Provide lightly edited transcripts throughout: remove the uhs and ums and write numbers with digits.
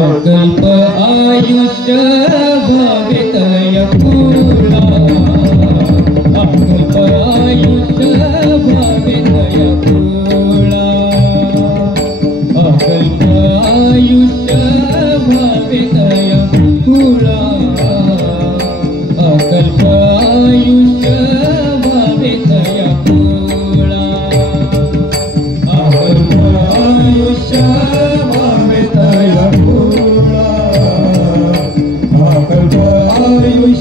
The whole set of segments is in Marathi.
अकल्प आयुष्य भवितय पुरा, अकल्प आयुष्य भवितय पुरा, अकल्प आयुष्य भवितय पुरा, अकल्प आयुष्य भवितय पुरा, अकल्प आयुष्य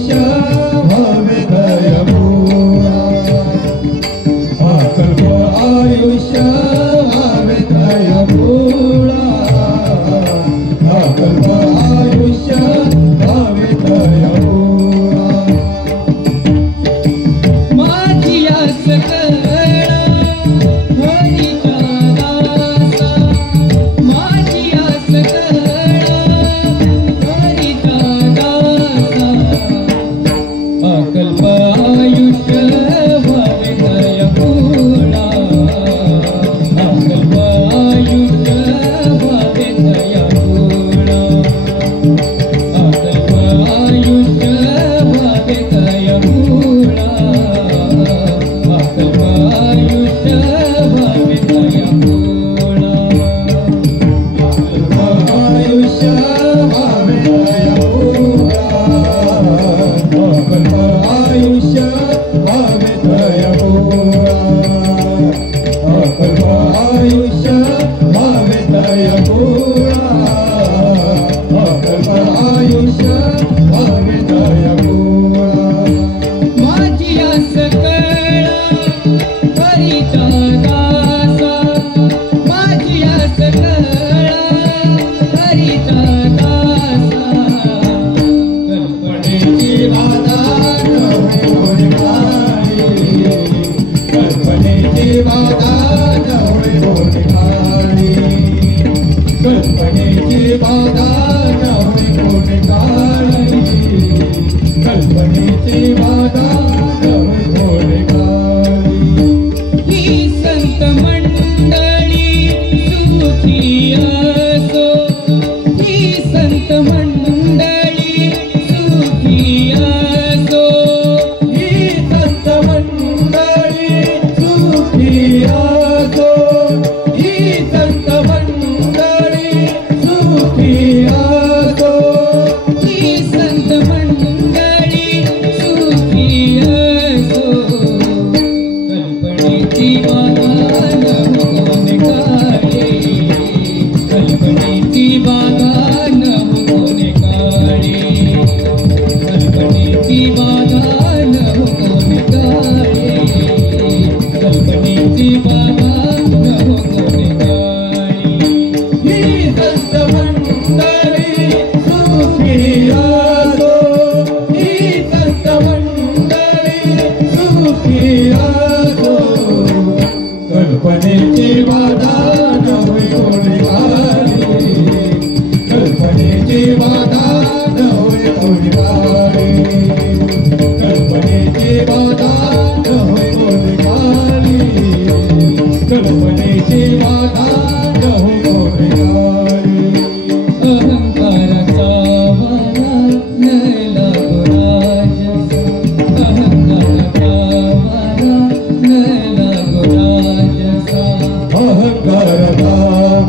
कल्पनेची बाधा न होय कोणी काळी कल्पनेची बाधा न होय कोणी काळी कल्पनेची बाधा न होय कोणी काळी कल्पनेची बाधा न होय कोणी काळी अहंकाराचा वारा न लागो राजसा अहंकाराचा वारा न लागो राजसा अहंकाराचा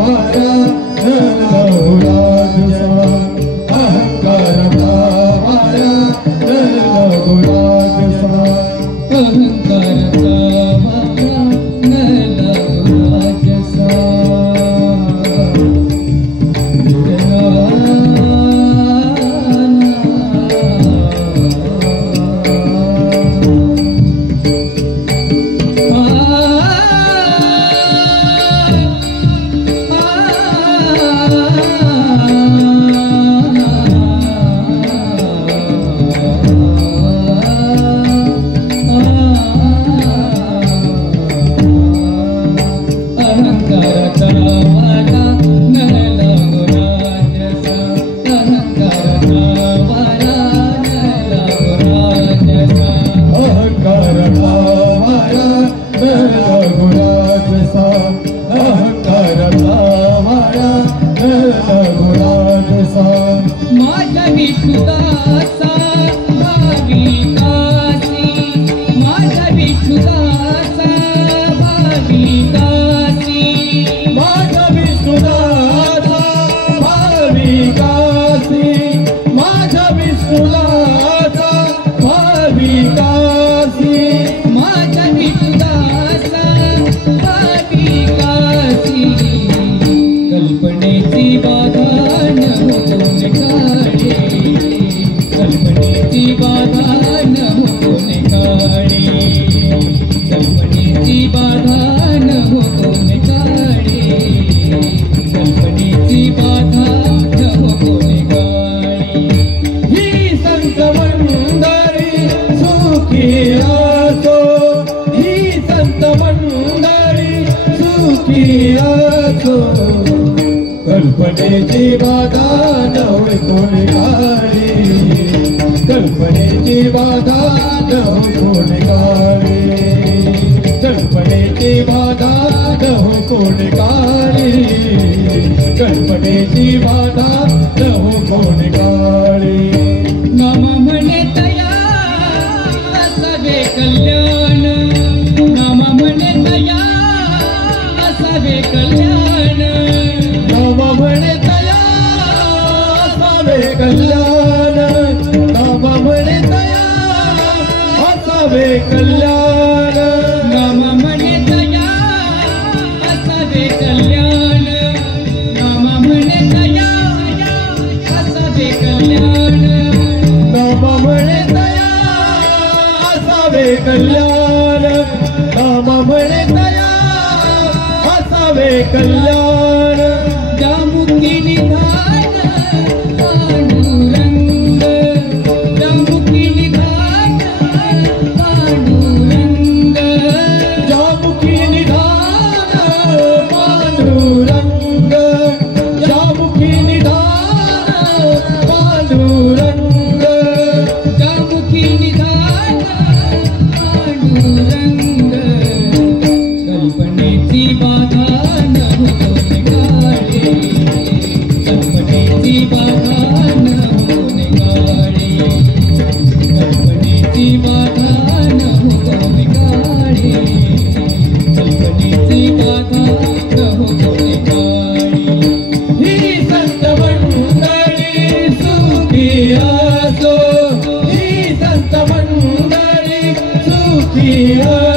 वारा न लागो राजसा अहंकाराचा वारा न लागो राजसा अहंकाराचा वारा न लागो राजसा अहंकाराचा वारा न लागो राजसा अहंकाराचा वारा न लागो राजसा अहंकाराचा वारा न लागो राजसा अहंकाराचा वारा न लागो राजसा माझ्या विठुदासा भाविकासी माझ्या विठुदासा भाविकासी माझ्या विष्णुदासा भाविकासी माझ्या विष्णुदासा भाविकासी माझ्या विठुदासा भाविकासी कल्पनेची बाधा न होणे काळे कल्पनेची बाधा न होणे काळे कल्पनेची बाधा न होणे काळे कल्पनेची बाधा न होणे काळे ही संत मंडळी सुखी असो ही संत मंडळी सुखी असो कल्पनेची बाधा न होय कोणी काळी कल्पनेची बाधा न होय कोणी काळी कल्पनेची बाधा न होय कोणी काळी कल्पनेची बाधा न होय कोणी काळी नाम म्हणे तया असावे कल्याण नाम म्हणे तया असावे कल्याण नाम म्हणे तया असावे कल्याण नाम म्हणे तया असावे कल्याण नाम म्हणे तया असावे कल्याण नाम म्हणे तया असावे कल्याण नाम म्हणे तया असावे कल्याण नाम म्हणे तया असावे कल्याण जामुखी निधान पांडुरंग जामुखी निधान पांडुरंग जामुखी निधान पांडुरंग जामुखी निधान पांडुरंग जामुखी निधान पांडुरंग कल्पनेची बाधा न होणे काळे कल्पनेची बाधा न होणे काळे कल्पनेची बाधा न होणे काळे कल्पनेची बाधा न होणे काळे ही संत मंडळी सुखी असो ही संत मंडळी सुखी असो